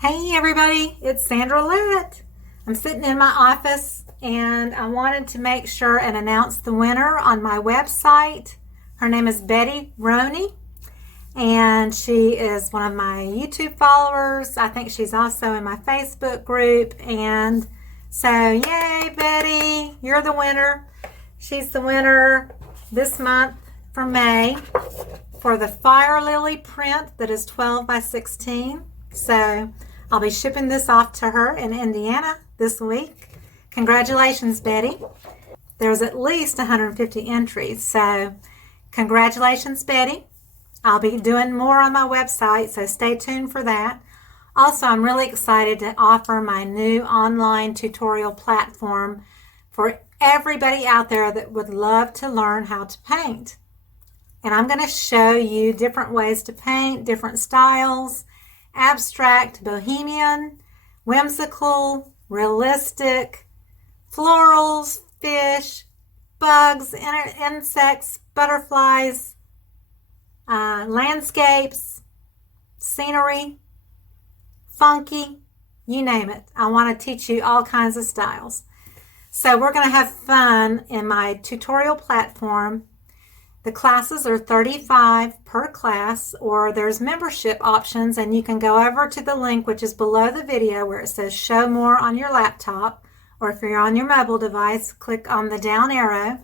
Hey everybody, it's Sandra Lett. I'm sitting in my office and I wanted to make sure and announce the winner on my website. Her name is Betty Roney and she is one of my YouTube followers. I think she's also in my Facebook group, and so yay Betty, you're the winner. She's the winner this month for May for the Fire Lily print that is 12 by 16. So I'll be shipping this off to her in Indiana this week. Congratulations, Betty. There's at least 150 entries, so congratulations, Betty. I'll be doing more on my website, so stay tuned for that. Also, I'm really excited to offer my new online tutorial platform for everybody out there that would love to learn how to paint. And I'm going to show you different ways to paint, different styles, abstract, bohemian, whimsical, realistic, florals, fish, bugs, insects, butterflies, landscapes, scenery, funky, you name it. I want to teach you all kinds of styles. So we're going to have fun in my tutorial platform. The classes are $35 per class, or there's membership options, and you can go over to the link which is below the video where it says show more on your laptop, or if you're on your mobile device, click on the down arrow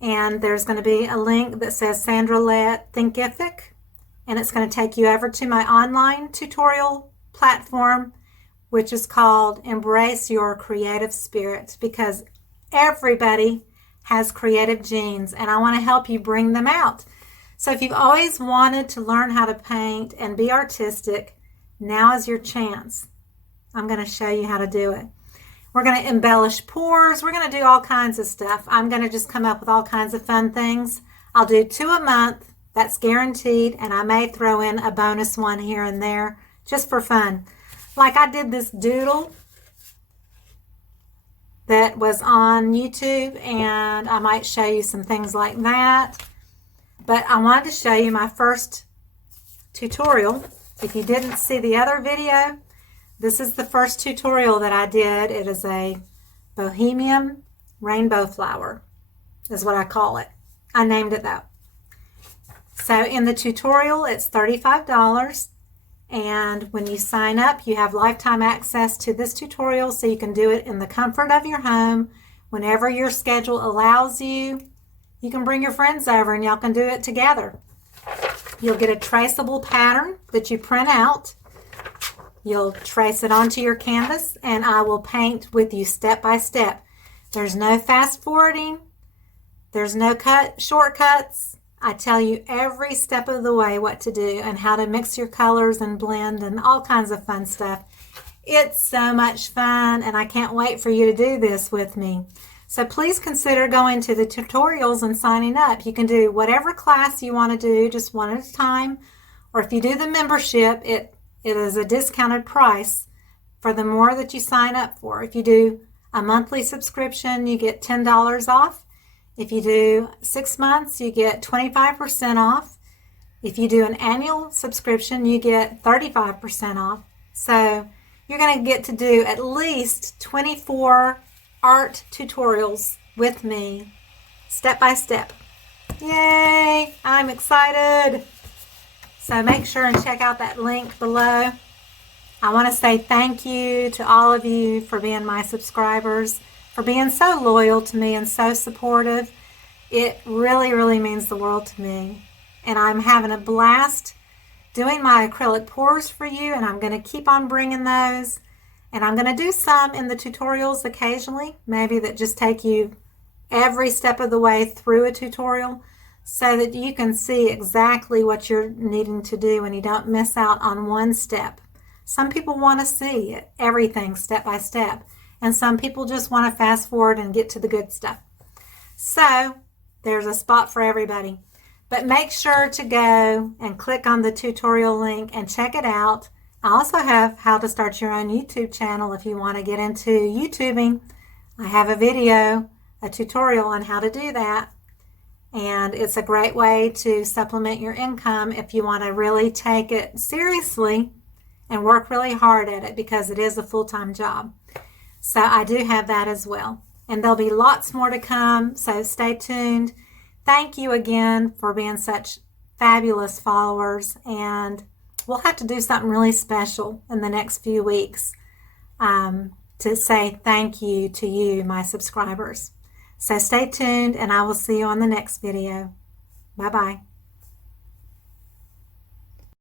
and there's going to be a link that says Sandra Lett Thinkific, and it's going to take you over to my online tutorial platform, which is called Embrace Your Creative Spirit, because everybody has creative genes and I want to help you bring them out. So if you've always wanted to learn how to paint and be artistic, now is your chance. I'm going to show you how to do it. We're going to embellish pours. We're going to do all kinds of stuff. I'm going to just come up with all kinds of fun things. I'll do 2 a month. That's guaranteed. And I may throw in a bonus one here and there just for fun. Like I did this doodle that was on YouTube, and I might show you some things like that. But I wanted to show you my first tutorial. If you didn't see the other video, this is the first tutorial that I did. It is a Bohemian rainbow flower, is what I call it. I named it that. So in the tutorial, it's $35. And when you sign up, you have lifetime access to this tutorial, so you can do it in the comfort of your home whenever your schedule allows you. You can bring your friends over and y'all can do it together. You'll get a traceable pattern that you print out. You'll trace it onto your canvas and I will paint with you step by step. There's no fast forwarding. There's no shortcuts. I tell you every step of the way what to do and how to mix your colors and blend and all kinds of fun stuff. It's so much fun and I can't wait for you to do this with me. So please consider going to the tutorials and signing up. You can do whatever class you want to do, just one at a time. Or if you do the membership, it is a discounted price for the more that you sign up for. If you do a monthly subscription, you get $10 off. If you do 6 months, you get 25% off. If you do an annual subscription, you get 35% off. So you're going to get to do at least 24 art tutorials with me, step by step. Yay! I'm excited. So make sure and check out that link below. I want to say thank you to all of you for being my subscribers, for being so loyal to me and so supportive. It really, really means the world to me. And I'm having a blast doing my acrylic pours for you, and I'm going to keep on bringing those. And I'm going to do some in the tutorials occasionally, maybe that just take you every step of the way through a tutorial, so that you can see exactly what you're needing to do and you don't miss out on one step. Some people want to see everything step by step, and some people just want to fast forward and get to the good stuff. So there's a spot for everybody. But make sure to go and click on the tutorial link and check it out. I also have how to start your own YouTube channel if you want to get into YouTubing. I have a video, a tutorial on how to do that. And it's a great way to supplement your income if you want to really take it seriously and work really hard at it because it is a full-time job. So I do have that as well. And there'll be lots more to come, so stay tuned. Thank you again for being such fabulous followers, and we'll have to do something really special in the next few weeks to say thank you to you, my subscribers. So stay tuned, and I will see you on the next video. Bye-bye.